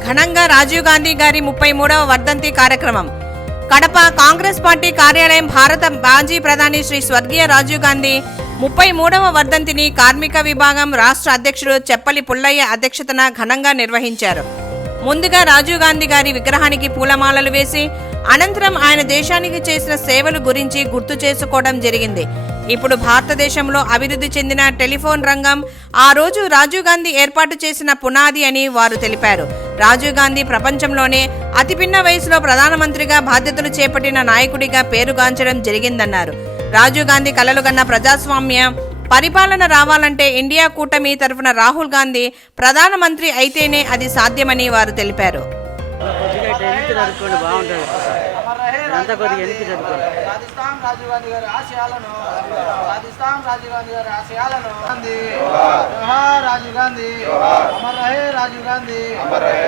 ఘనంగా రాజీవ్ గాంధీ గారి ముప్పై మూడవ వర్ధంతి కార్యక్రమం. కడప కాంగ్రెస్ పార్టీ కార్యాలయం భారత మాజీ ప్రధాని శ్రీ స్వర్గీయ రాజీవ్ గాంధీ ముప్పై మూడవ వర్ధంతిని కార్మిక విభాగం రాష్ట్ర అధ్యక్షుడు చెప్పలి పుల్లయ్య అధ్యక్షతన ఘనంగా నిర్వహించారు. ముందుగా రాజీవ్ గాంధీ గారి విగ్రహానికి పూలమాలలు వేసి అనంతరం ఆయన దేశానికి చేసిన సేవలు గురించి గుర్తు చేసుకోవడం జరిగింది. ఇప్పుడు భారతదేశంలో అభివృద్ధి చెందిన టెలిఫోన్ రంగం ఆ రోజు రాజీవ్ గాంధీ ఏర్పాటు చేసిన పునాది అని వారు తెలిపారు. రాజీవ్ గాంధీ ప్రపంచంలోనే అతిపిన్న వయసులో ప్రధానమంత్రిగా బాధ్యతలు చేపట్టిన నాయకుడిగా పేరుగాంచడం జరిగిందన్నారు. రాజీవ్ గాంధీ కలలుగన్న ప్రజాస్వామ్య పరిపాలన రావాలంటే ఇండియా కూటమి తరఫున రాహుల్ గాంధీ ప్రధానమంత్రి అయితేనే అది సాధ్యమని వారు తెలిపారు. ఇదంతా కొద్దిగా వెనక్కి జరుపుకోండి రాజస్థాన్ రాజీవ్ గాంధీ గారి ఆశయాలను రాజస్థాన్ రాజీవ్ గాంధీ గారి ఆశయాలను గాంధీ. జోహార్ రాజీవ్ గాంధీ అమర్ రహే రాజీవ్ గాంధీ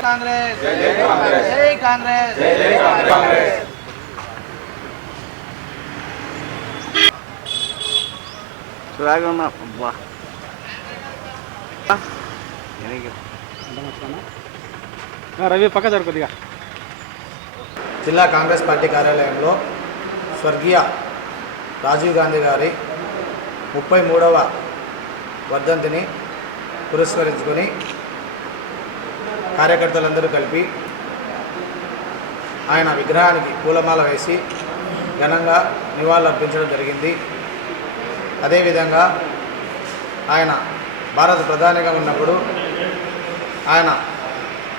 కాంగ్రెస్. జై కాంగ్రెస్. చూడగా ఉన్నా అబ్బా వెనక్కి. రవి పక్క జరు కొద్దిగా. జిల్లా కాంగ్రెస్ పార్టీ కార్యాలయంలో స్వర్గీయ రాజీవ్ గాంధీ గారి ముప్పై మూడవ వర్ధంతిని పురస్కరించుకొని కార్యకర్తలందరూ కలిపి ఆయన విగ్రహానికి పూలమాల వేసి ఘనంగా నివాళులర్పించడం జరిగింది. అదేవిధంగా ఆయన భారత ప్రధానిగా ఉన్నప్పుడు ఆయన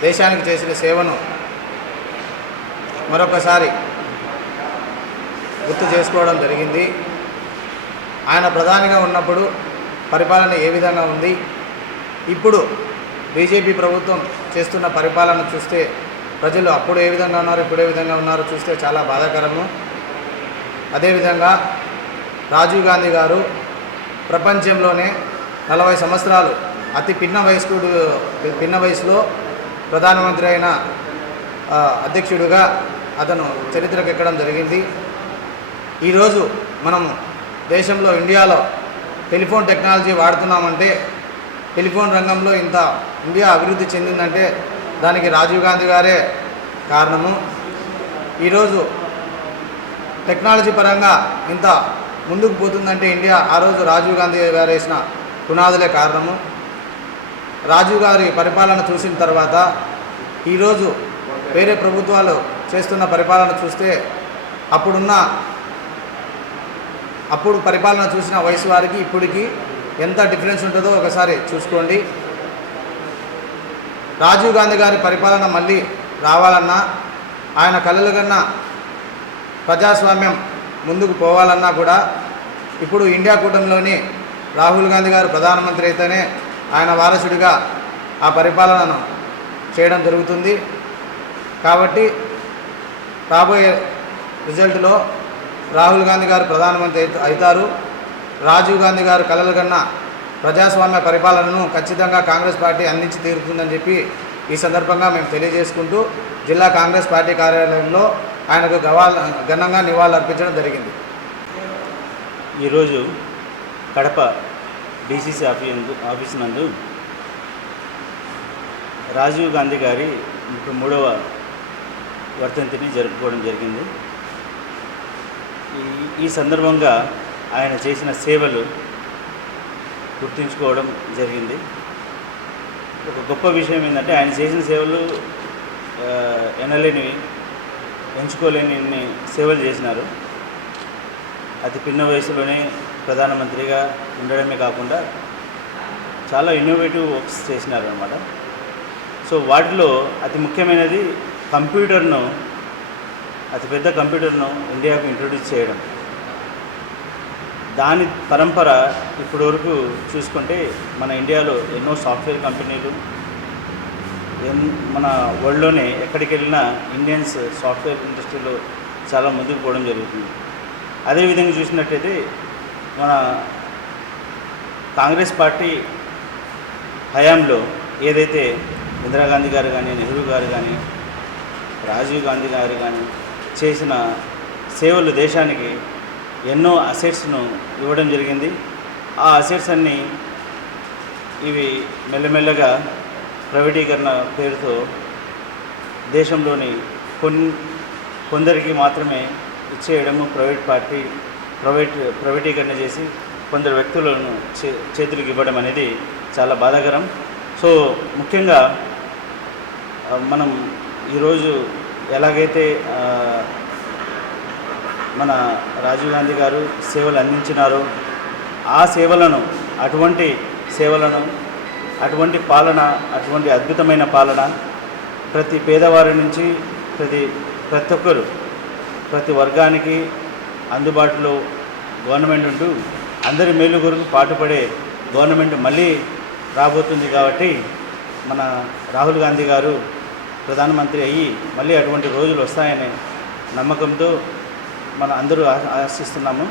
దేశానికి చేసిన సేవను మరొకసారి గుర్తు చేసుకోవడం జరిగింది. ఆయన ప్రధానిగా ఉన్నప్పుడు పరిపాలన ఏ విధంగా ఉంది? ఇప్పుడు బీజేపీ ప్రభుత్వం చేస్తున్న పరిపాలన చూస్తే ప్రజలు అప్పుడు ఏ విధంగా ఉన్నారు ఇప్పుడు ఏ విధంగా ఉన్నారో చూస్తే చాలా బాధాకరము. అదేవిధంగా రాజీవ్ గాంధీ గారు ప్రపంచంలోనే నలభై సంవత్సరాలు అతి పిన్న వయస్కుడు పిన్న వయసులో ప్రధానమంత్రి అయిన అధ్యక్షుడుగా అధ్యక్షుడిగా అతను చరిత్రకు ఎక్కడం జరిగింది. ఈరోజు మనం దేశంలో ఇండియాలో టెలిఫోన్ టెక్నాలజీ వాడుతున్నామంటే టెలిఫోన్ రంగంలో ఇంత ఇండియా అభివృద్ధి చెందిందంటే దానికి రాజీవ్ గాంధీ గారే కారణము. ఈరోజు టెక్నాలజీ పరంగా ఇంత ముందుకు పోతుందంటే ఇండియా ఆ రోజు రాజీవ్ గాంధీ గారు వేసిన పునాదులే కారణము. రాజీవ్ గారి పరిపాలన చూసిన తర్వాత ఈరోజు వేరే ప్రభుత్వాలు చేస్తున్న పరిపాలన చూస్తే అప్పుడున్న అప్పుడు పరిపాలన చూసిన వయసు వారికి ఇప్పటికి ఎంత డిఫరెన్స్ ఉంటుందో ఒకసారి చూసుకోండి. రాజీవ్ గాంధీ గారి పరిపాలన మళ్ళీ రావాలన్నా ఆయన కళలు కన్నా ప్రజాస్వామ్యం ముందుకు పోవాలన్నా కూడా ఇప్పుడు ఇండియా కూటమిలోని రాహుల్ గాంధీ గారు ప్రధానమంత్రి అయితేనే ఆయన వారసుడిగా ఆ పరిపాలనను చేయడం జరుగుతుంది. కాబట్టి రాబోయే రిజల్ట్లో రాహుల్ గాంధీ గారు ప్రధానమంత్రి అవుతారు. రాజీవ్ గాంధీ గారు కలలు కన్నా ప్రజాస్వామ్య పరిపాలనను ఖచ్చితంగా కాంగ్రెస్ పార్టీ అందించి తీరుతుందని చెప్పి ఈ సందర్భంగా మేము తెలియజేసుకుంటూ జిల్లా కాంగ్రెస్ పార్టీ కార్యాలయంలో ఆయనకు గవాల ఘనంగా నివాళులర్పించడం జరిగింది. ఈరోజు కడప డీసీసీ ఆఫీ ఆఫీస్ నందు రాజీవ్ గాంధీ గారి ముప్పై మూడవ వర్ధంతిని జరుపుకోవడం జరిగింది. ఈ ఈ సందర్భంగా ఆయన చేసిన సేవలు గుర్తుంచుకోవడం జరిగింది. ఒక గొప్ప విషయం ఏంటంటే ఆయన చేసిన సేవలు ఎనలేనివి ఎంచుకోలేని సేవలు చేసినారు. అతి పిన్న వయసులోనే ప్రధానమంత్రిగా ఉండడమే కాకుండా చాలా ఇన్నోవేటివ్ వర్క్స్ చేసినారు అనమాట సో వాటిలో అతి ముఖ్యమైనది కంప్యూటర్ను అతిపెద్ద కంప్యూటర్ను ఇండియాకు ఇంట్రొడ్యూస్ చేయడం. దాని పరంపర ఇప్పటి వరకు చూసుకుంటే మన ఇండియాలో ఎన్నో సాఫ్ట్వేర్ కంపెనీలు ఎన్ మన వరల్డ్లోనే ఎక్కడికి వెళ్ళినా ఇండియన్స్ సాఫ్ట్వేర్ ఇండస్ట్రీలో చాలా ముందుకు పోవడం జరుగుతుంది. అదేవిధంగా చూసినట్టయితే మన కాంగ్రెస్ పార్టీ హయాంలో ఏదైతే ఇందిరాగాంధీ గారు కానీ నెహ్రూ గారు కానీ రాజీవ్ గాంధీ గారు కానీ చేసిన సేవలు దేశానికి ఎన్నో అసెట్స్ను ఇవ్వడం జరిగింది. ఆ అసెట్స్ అన్నీ ఇవి మెల్లమెల్లగా ప్రైవేటీకరణ పేరుతో దేశంలోని కొన్ కొందరికి మాత్రమే ఇచ్చేయడము ప్రైవేట్ పార్టీ ప్రైవేట్ ప్రైవేటీకరణ చేసి కొందరు వ్యక్తులను చే చేతులకు ఇవ్వడం అనేది చాలా బాధాకరం. సో ముఖ్యంగా మనం ఈరోజు ఎలాగైతే మన రాజీవ్ గాంధీ గారు సేవలు అందించినారో ఆ సేవలను అటువంటి సేవలను అటువంటి పాలన అటువంటి అద్భుతమైన పాలన ప్రతి పేదవారి నుంచి ప్రతి ప్రతి ఒక్కరు ప్రతి వర్గానికి అందుబాటులో గవర్నమెంట్ ఉంటూ అందరి మేలు కొరకు పాటుపడే గవర్నమెంట్ మళ్ళీ రాబోతుంది కాబట్టి మన రాహుల్ గాంధీ గారు ప్రధానమంత్రి అయ్యి మళ్ళీ అటువంటి రోజులు వస్తాయనే నమ్మకంతో మన అందరూ ఆశిస్తున్నాము.